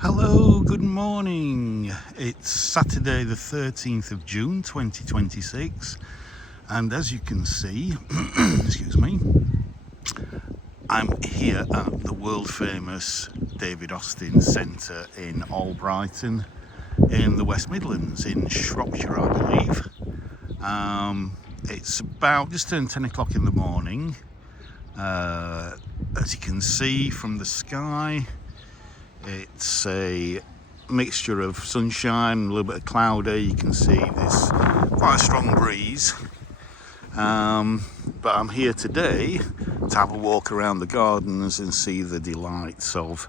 Hello, good morning. It's Saturday the 13th of June 2026, and as you can see, excuse me, I'm here at the world famous David Austin Centre in Albrighton in the West Midlands in Shropshire, I believe. It's about just turned 10 o'clock in the morning. As you can see from the sky, it's a mixture of sunshine, a little bit of cloudy. You can see there's quite a strong breeze. But I'm here today to have a walk around the gardens and see the delights of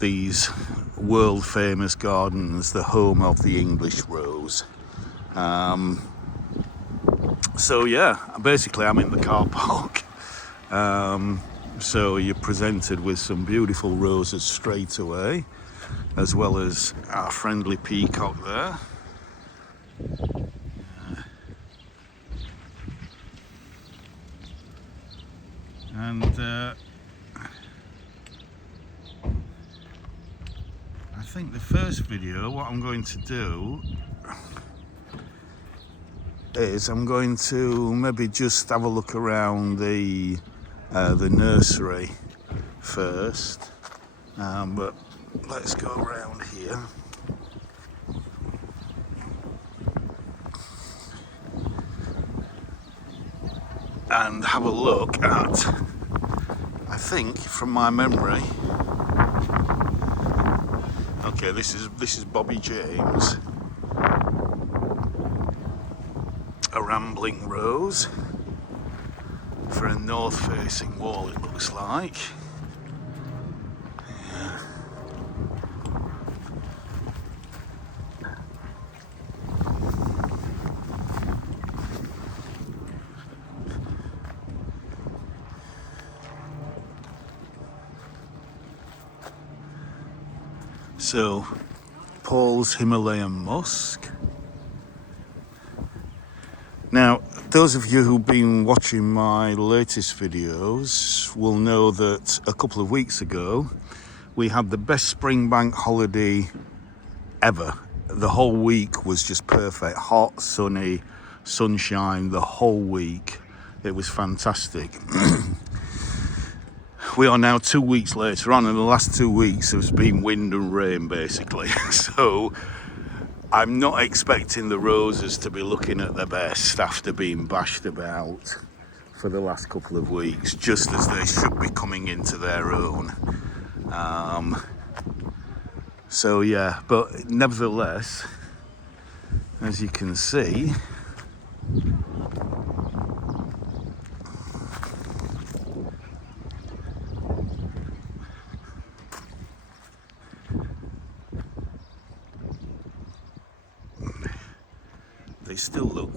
these world famous gardens, the home of the English rose. So yeah, basically I'm in the car park. So you're presented with some beautiful roses straight away, as well as our friendly peacock there. And I think the first video, what I'm going to do is I'm going to maybe just have a look around the nursery first, but let's go around here. And have a look at, I think from my memory, okay, this is Bobby James, a rambling rose for a north facing wall, it looks like. Yeah. So, Paul's Himalayan musk. Now, those of you who've been watching my latest videos will know that a couple of weeks ago we had the best spring bank holiday ever. The whole week was just perfect, hot, sunny, sunshine the whole week. It was fantastic. We are now 2 weeks later on, and the last 2 weeks has been wind and rain basically. So I'm not expecting the roses to be looking at their best after being bashed about for the last couple of weeks, just as they should be coming into their own. So yeah, but nevertheless, as you can see, they still look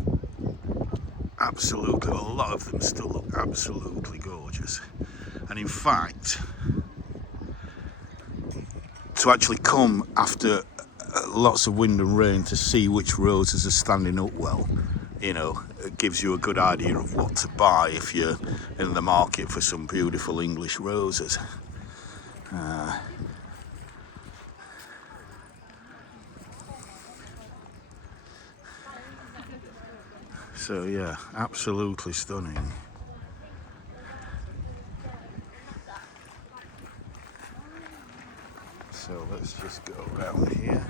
absolutely, a lot of them still look absolutely gorgeous. And in fact, to actually come after lots of wind and rain to see which roses are standing up well, you know, it gives you a good idea of what to buy if you're in the market for some beautiful English roses. So yeah, absolutely stunning. So let's just go around here.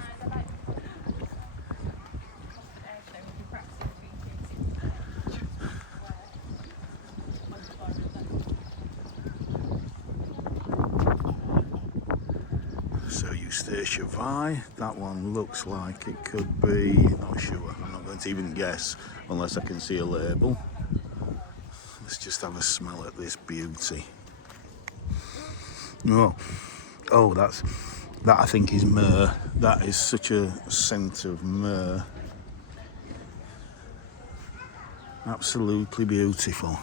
So Eustacia Vi, that one looks like it could be, not sure, I'm not going to even guess unless I can see a label. Let's just have a smell at this beauty. Oh, that I think is myrrh. That is such a scent of myrrh. Absolutely beautiful.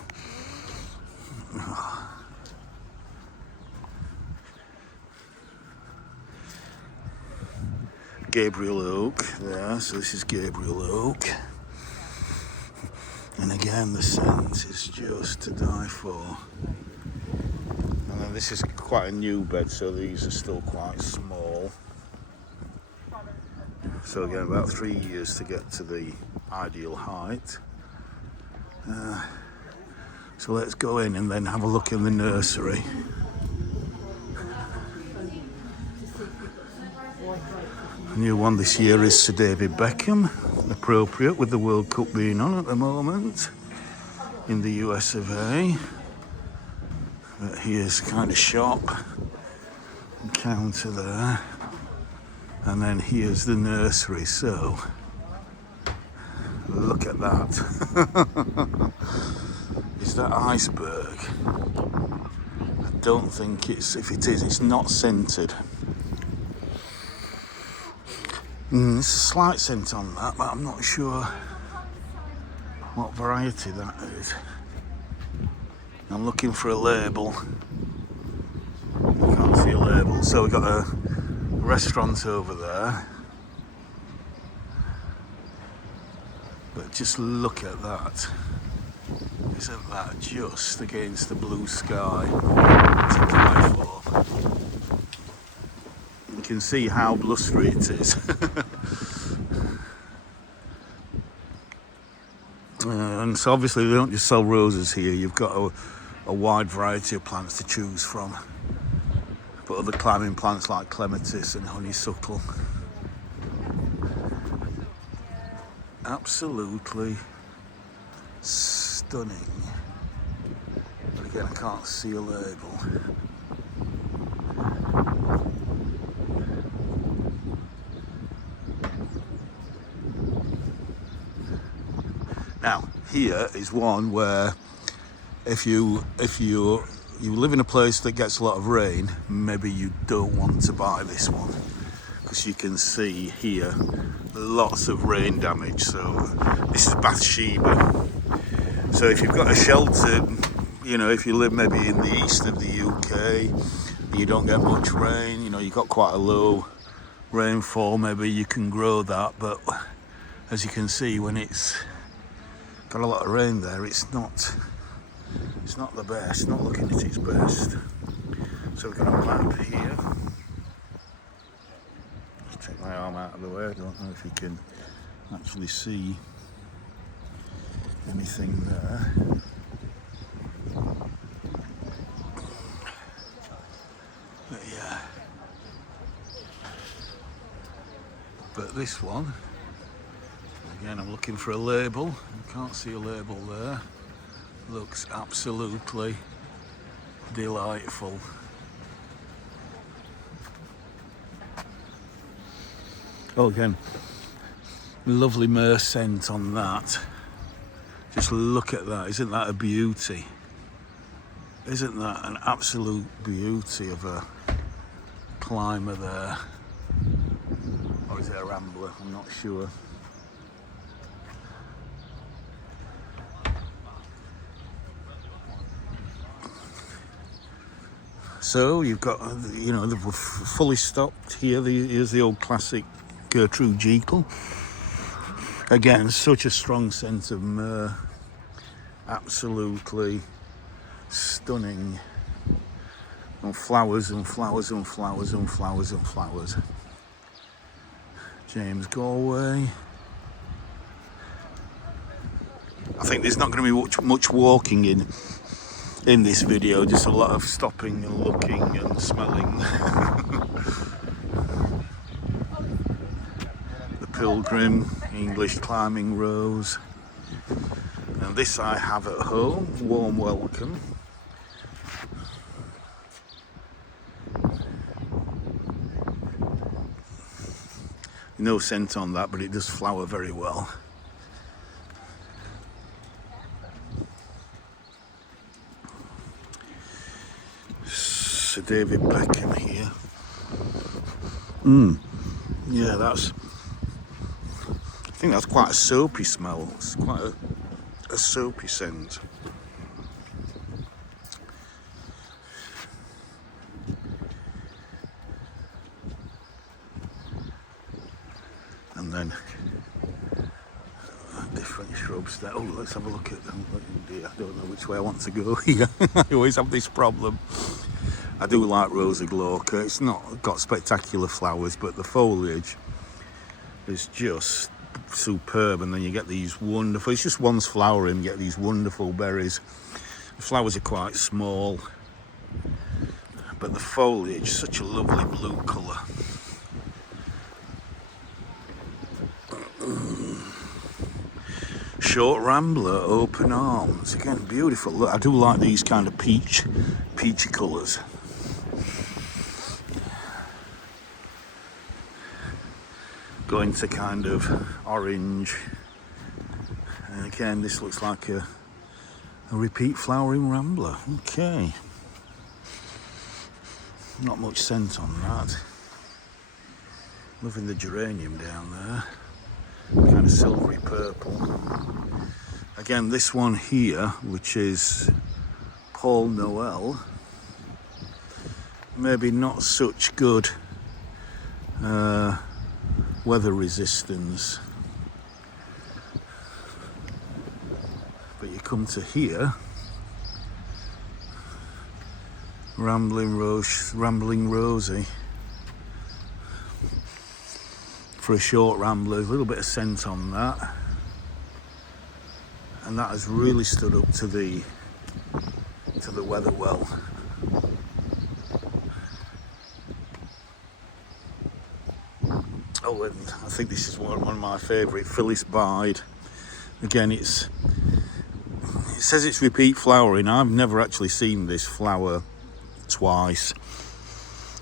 Gabriel Oak there, so this is Gabriel Oak. And again, the scent is just to die for. And then this is quite a new bed, so these are still quite small. So again, about 3 years to get to the ideal height. So let's go in and then have a look in the nursery. A new one this year is Sir David Beckham, appropriate with the World Cup being on at the moment in the US of A. But here's kind of shop and counter there, and then here's the nursery. So look at that. Is that iceberg? I don't think it's, if it is, it's not scented. There's a slight scent on that, but I'm not sure what variety that is. I'm looking for a label. I can't see a label. So we've got a restaurant over there. But just look at that. Isn't that just against the blue sky to die for? You can see how blustery it is. And so obviously they don't just sell roses here, you've got a wide variety of plants to choose from. But other climbing plants like clematis and honeysuckle. Absolutely stunning. But again, I can't see a label. Now, here is one where if you live in a place that gets a lot of rain, maybe you don't want to buy this one, because you can see here lots of rain damage. So this is Bathsheba. So if you've got a shelter, you know, if you live maybe in the east of the UK and you don't get much rain, you know, you've got quite a low rainfall, maybe you can grow that. But as you can see, when it's got a lot of rain there, it's not the best, not looking at its best. So we've got a map here. Just take my arm out of the way, I don't know if you can actually see anything there. But yeah. But this one, again, I'm looking for a label. I can't see a label there. Looks absolutely delightful. Oh, again, lovely myrrh scent on that. Just look at that. Isn't that a beauty? Isn't that an absolute beauty of a climber there? Or is it a rambler? I'm not sure. So you've got, you know, they're fully stocked here. Here's the old classic Gertrude Jekyll. Again, such a strong scent of myrrh. Absolutely stunning. And flowers and flowers and flowers and flowers and flowers. James Galway. I think there's not going to be much walking in this video, just a lot of stopping and looking and smelling. The Pilgrim, English Climbing Rose. And this I have at home, Warm Welcome. No scent on that, but it does flower very well. Sir David Beckham here. Yeah, I think that's quite a soapy smell. It's quite a soapy scent. And then different shrubs there. Oh, let's have a look at them. I don't know which way I want to go here. I always have this problem. I do like Rosa glauca. It's not got spectacular flowers, but the foliage is just superb. And then you get these wonderful, it's just once flowering, you get these wonderful berries. The flowers are quite small, but the foliage, such a lovely blue colour. Short rambler, open arms, again beautiful. Look, I do like these kind of peachy colours. Going to kind of orange, and again this looks like a repeat flowering rambler. Okay, not much scent on that. Loving the geranium down there, kind of silvery purple. Again, this one here, which is Paul Noel, maybe not such good weather resistance, but you come to here, Rambling Rosie, for a short rambler, a little bit of scent on that, and that has really stood up to the weather well. Oh, and I think this is one of my favourite, Phyllis Bide. Again, it says it's repeat flowering. I've never actually seen this flower twice,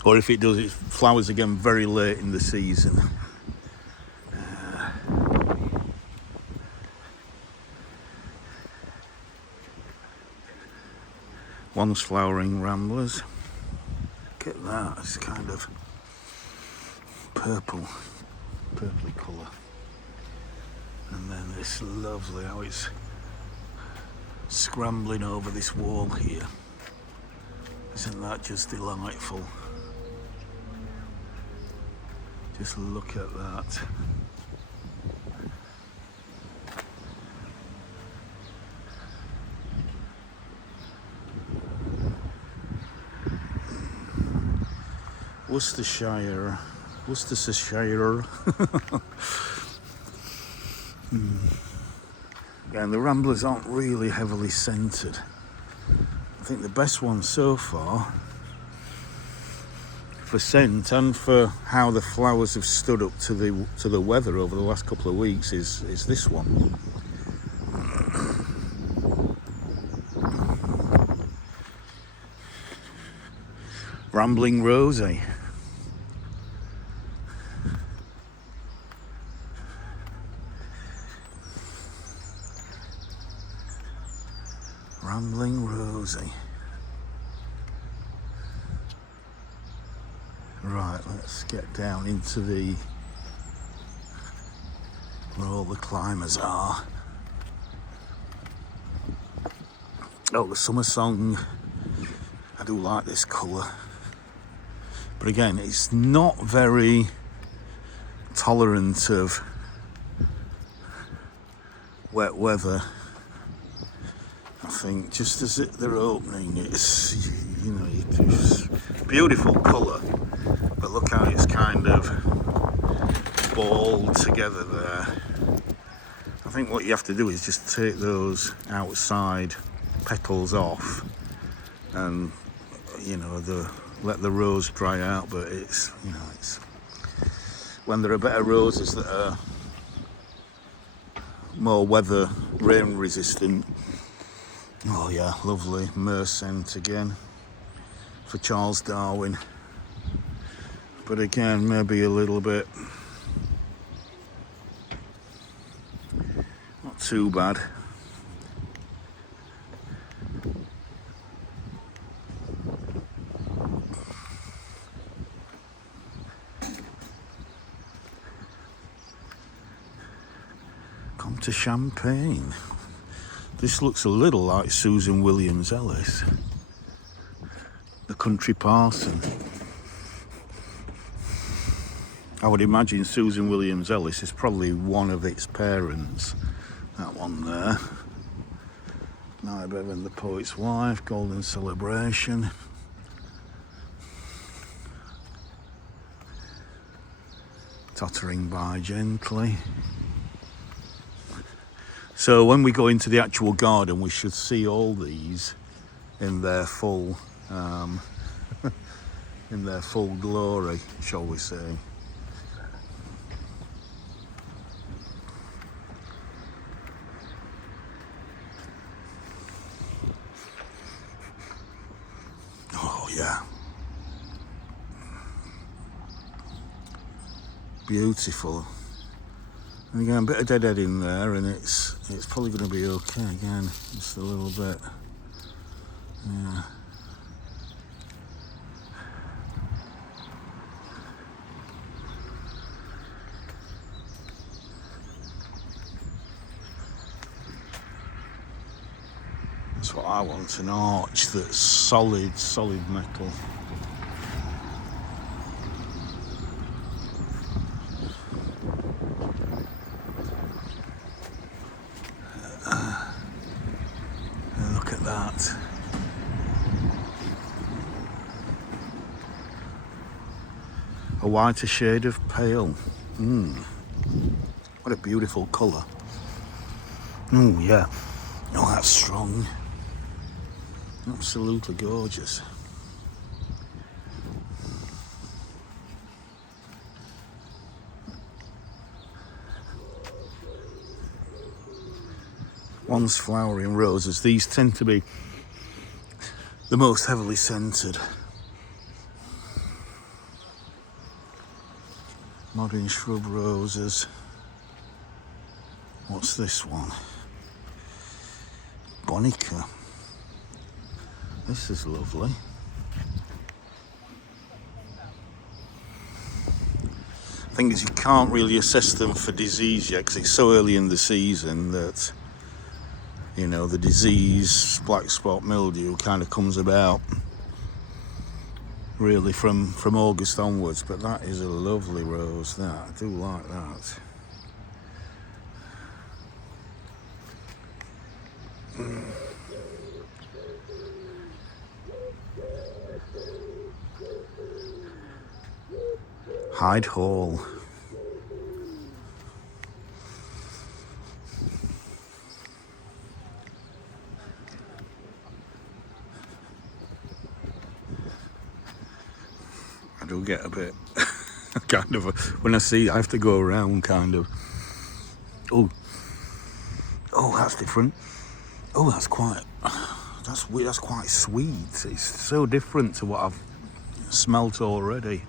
or if it does, it flowers again very late in the season. Once flowering ramblers. Look at that, it's kind of purpley colour, and then this lovely, how it's scrambling over this wall here. Isn't that just delightful? Just look at that. Worcestershire. Again, the ramblers aren't really heavily scented. I think the best one so far for scent and for how the flowers have stood up to the weather over the last couple of weeks is this one. Rambling Rosie. Rambling Rosie. Right, let's get down into where all the climbers are. Oh, the Summer Song. I do like this colour. But again, it's not very tolerant of wet weather. I think just as they're opening, it's, you know, it's beautiful colour, but look how it's kind of balled together there. I think what you have to do is just take those outside petals off, and you know, let the rose dry out. But it's, you know, it's when there are better roses that are more weather rain resistant. Oh yeah, lovely myrrh scent again for Charles Darwin, but again maybe a little bit not too bad. Come to Champagne. This looks a little like Susan Williams Ellis, the country parson. I would imagine Susan Williams Ellis is probably one of its parents. That one there. Night Bevan, the Poet's Wife, Golden Celebration. tottering by gently. So when we go into the actual garden, we should see all these in their full in their full glory, shall we say. Oh yeah, beautiful. And again, a bit of deadhead in there, and it's probably going to be okay. Again, just a little bit. Yeah. That's what I want, an arch that's solid metal. Look at that. A whiter shade of pale. What a beautiful colour. Oh yeah. Oh, that's strong. Absolutely gorgeous. Once flowering roses, these tend to be the most heavily scented. Modern shrub roses. What's this one? Bonica. This is lovely. The thing is, you can't really assess them for disease yet because it's so early in the season that, you know, the disease, black spot mildew, kind of comes about really from August onwards. But that is a lovely rose, that. I do like that. Hyde Hall. I do get a bit kind of when I see, I have to go around kind of. Oh, that's different. Oh, that's quite sweet. It's so different to what I've smelt already.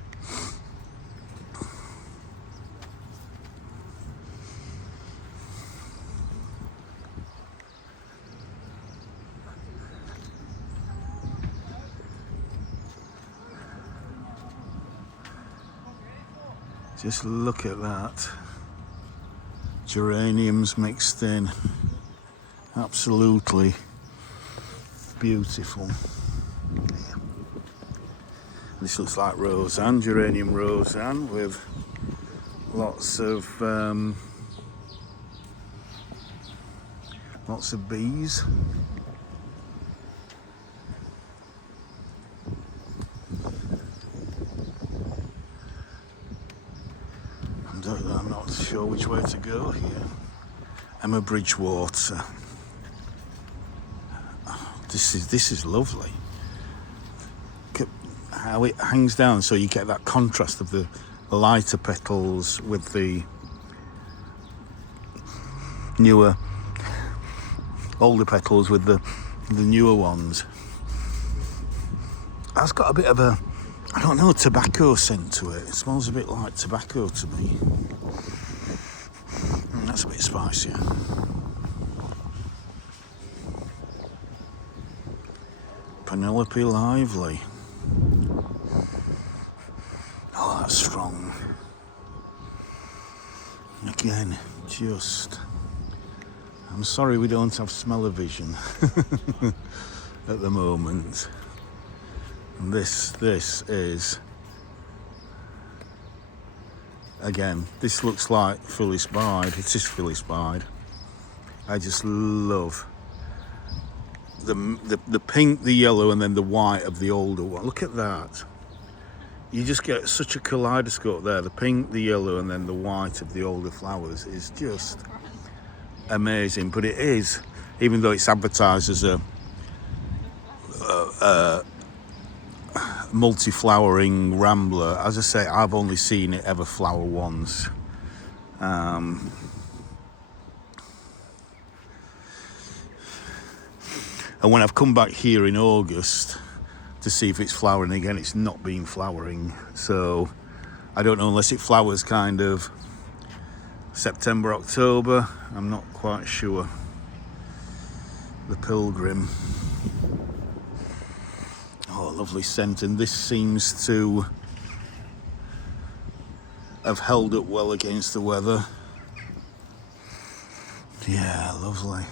Just look at that. Geraniums mixed in. Absolutely beautiful. This looks like Roseanne, geranium Roseanne, with lots of bees. I'm not sure which way to go here. Emma Bridgewater. This is lovely. Look at how it hangs down, so you get that contrast of the lighter petals with the older petals with the newer ones. That's got a bit of a, I don't know, tobacco scent to it. It smells a bit like tobacco to me. That's a bit spicier. Penelope Lively. Oh, that's strong. Again, I'm sorry we don't have smell-o-vision at the moment. And this is, again, this looks like fully spied. It is fully spied. I just love the pink, the yellow, and then the white of the older one. Look at that. you just get such a kaleidoscope there. The pink, the yellow, and then the white of the older flowers is just amazing. But it is, even though it's advertised as a multi-flowering rambler, as I say, I've only seen it ever flower once. And when I've come back here in August to see if it's flowering again, it's not been flowering. So I don't know, unless it flowers kind of September, October. I'm not quite sure. The Pilgrim. Oh, lovely scent, and this seems to have held up well against the weather. Yeah, lovely.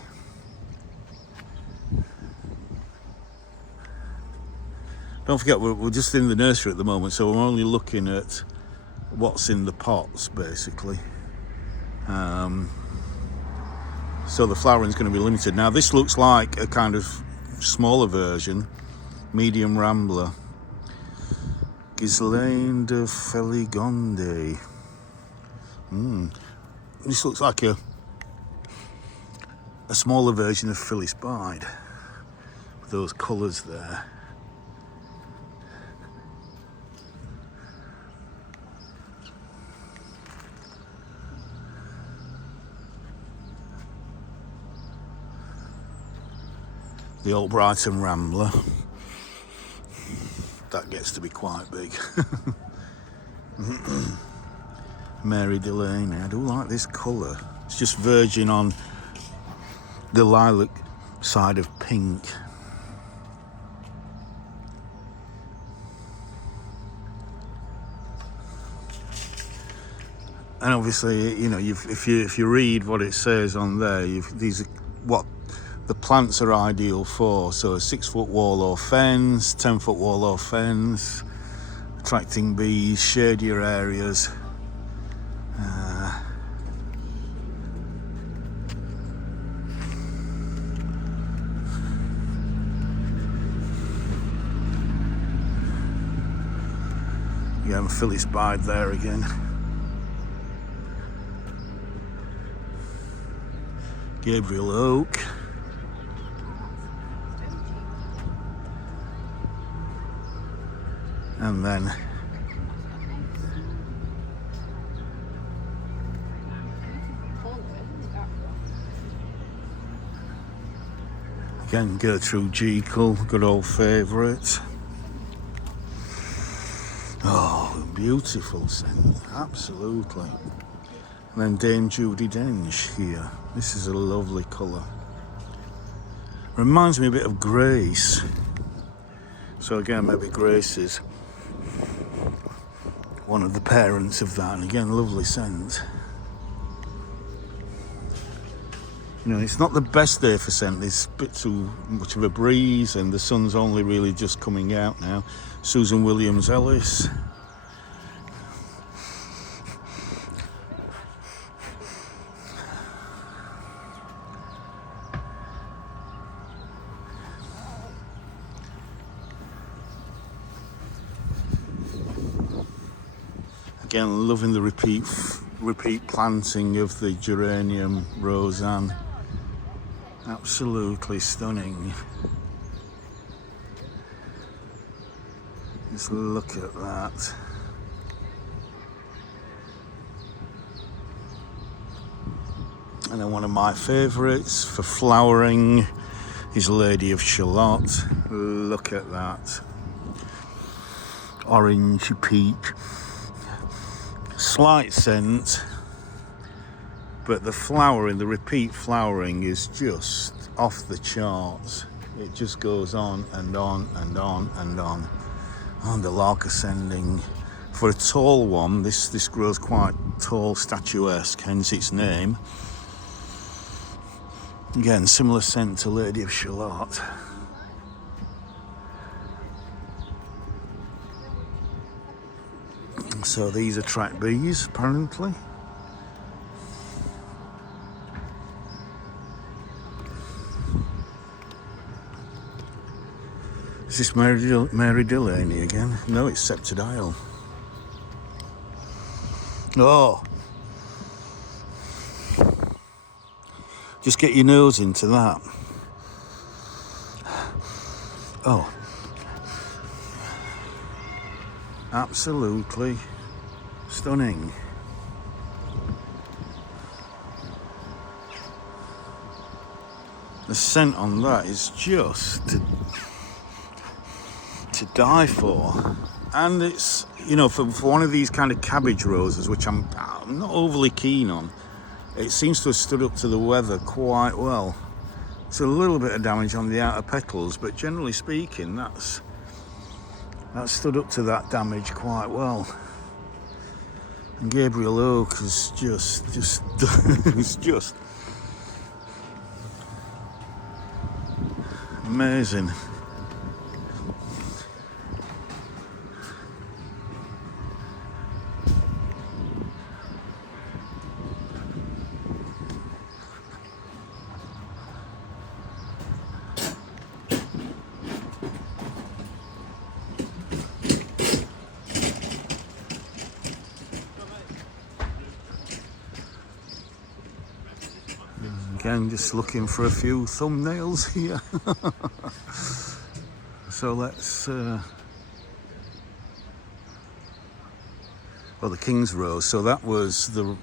Don't forget, we're just in the nursery at the moment, so we're only looking at what's in the pots, basically. So the flowering is going to be limited. Now, this looks like a kind of smaller version, medium rambler. Ghislaine de Feligonde. This looks like a smaller version of Phyllis Bide, with those colours there. The Albrighton Rambler. That gets to be quite big. Mary Delaney. I do like this colour. It's just verging on the lilac side of pink. And obviously, you know, if you read what it says on there, these are what the plants are ideal for. So a 6-foot wall or fence, 10-foot wall or fence, attracting bees, shadier areas. Yeah, Phyllis Bide there again. Gabriel Oak. And then again, Gertrude Jekyll, good old favourite. Oh, beautiful scent, absolutely. And then Dame Judi Dench here. This is a lovely colour. Reminds me a bit of Grace. So again, maybe Grace is one of the parents of that, and again, lovely scent. You know, it's not the best day for scent. There's a bit too much of a breeze, and the sun's only really just coming out now. Susan Williams Ellis. Again, loving the repeat planting of the geranium Roseanne. Absolutely stunning. Just look at that. And then one of my favourites for flowering is Lady of Shalott. Look at that. Orange, peach. Slight scent, but the flowering, the repeat flowering is just off the charts. It just goes on and on and on and on. And the lark ascending. For a tall one, this grows quite tall, statuesque, hence its name. Again, similar scent to Lady of Shalott. So these attract bees, apparently. Is this Mary Delaney again? No, it's Sceptred Isle. Oh, just get your nose into that. Oh, absolutely stunning. The scent on that is just to die for. And it's, you know, for one of these kind of cabbage roses, which I'm not overly keen on, it seems to have stood up to the weather quite well. It's a little bit of damage on the outer petals, but generally speaking, that stood up to that damage quite well. And Gabriel Oak is just it's just amazing. Again, just looking for a few thumbnails here. So let's well, the King's Rose. So that was the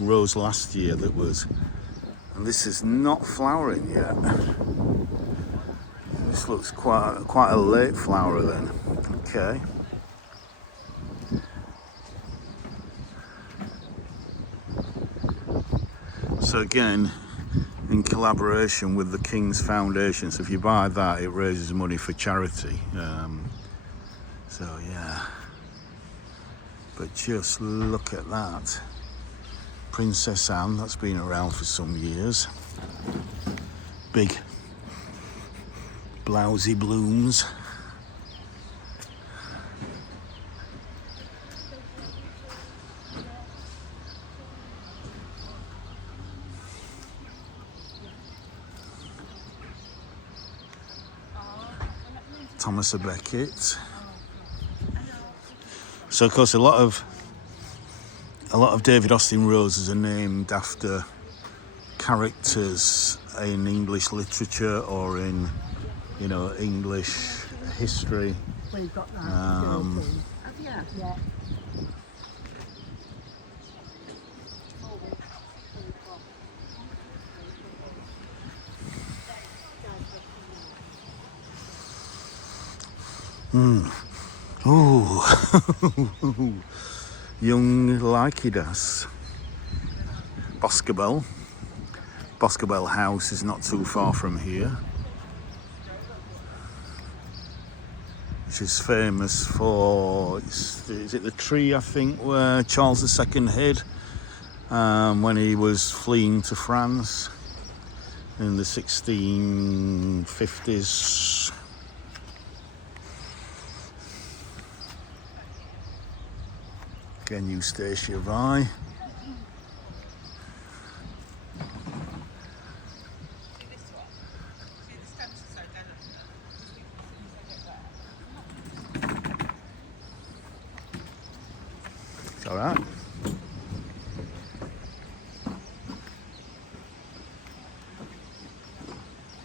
rose last year that was, and this is not flowering yet. This looks quite a late flower then. Okay. So again, in collaboration with the King's Foundation. So if you buy that, it raises money for charity. So yeah. But just look at that. Princess Anne, that's been around for some years. Big blousy blooms. Thomas à Becket. So of course a lot of David Austin roses are named after characters in English literature or in, you know, English history. Well, you've got that. Yeah. Oh, young Lycidas. Boscobel. Boscobel House is not too far from here, which is famous for, is it the tree, I think, where Charles II hid when he was fleeing to France in the 1650s. Again, Eustacia Vi. It's all right.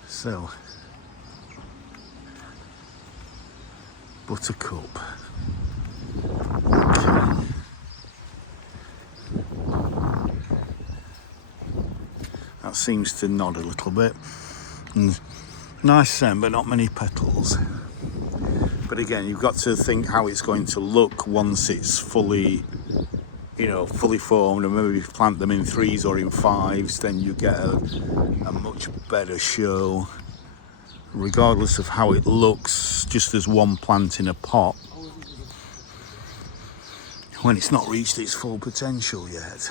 So, Buttercup. Okay. That seems to nod a little bit. And nice scent, but not many petals. But again, you've got to think how it's going to look once it's fully, you know, fully formed, and maybe if you plant them in 3s or in 5s, then you get a much better show, regardless of how it looks, just as one plant in a pot, when it's not reached its full potential yet.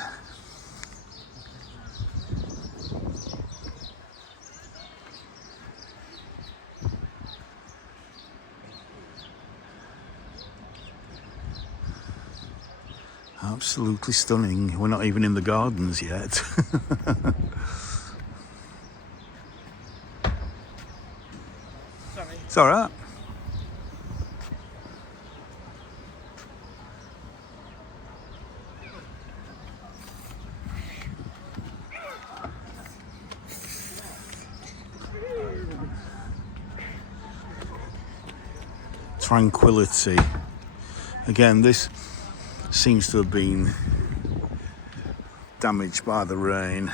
Absolutely stunning. We're not even in the gardens yet. Sorry. It's all right. tranquility. Again, this seems to have been damaged by the rain.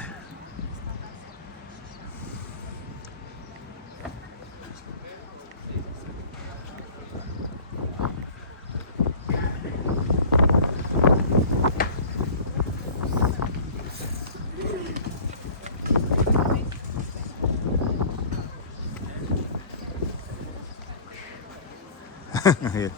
Yeah.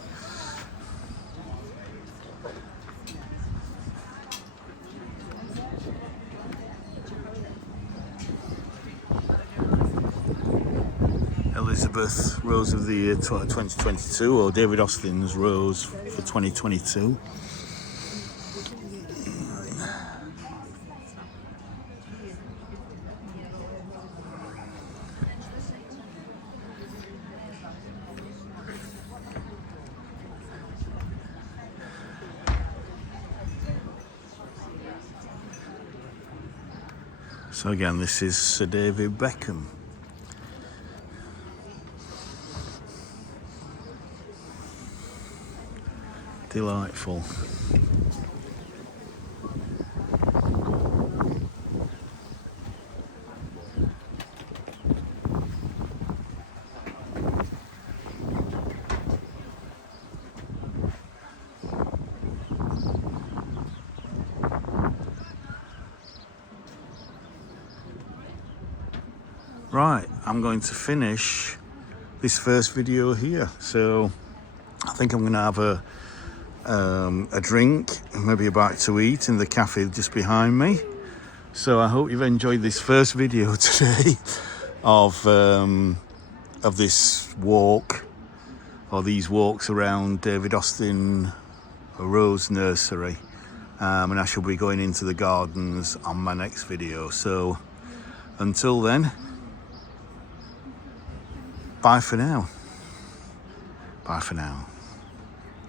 Elizabeth Rose of the Year 2022, or David Austin's Rose for 2022. So again, this is Sir David Beckham. Delightful. Right, I'm going to finish this first video here. So I think I'm going to have a drink, maybe a bite to eat in the cafe just behind me. So I hope you've enjoyed this first video today of this walk, or these walks around David Austin Rose Nursery. And I shall be going into the gardens on my next video. So until then, bye for now. Bye for now.